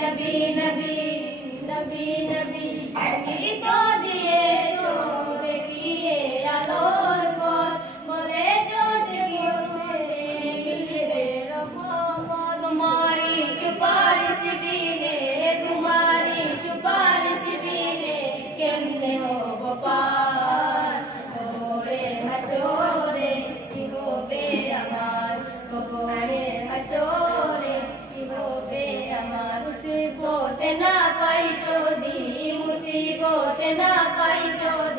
নবী নবী নবী নবী তুমি তো দিয়েছ দেখিয়ে আলোর পথ বলেছ সে তোমারই সুপারিশ বিনে। না পাই যদি মুসিবতে না পাই যদি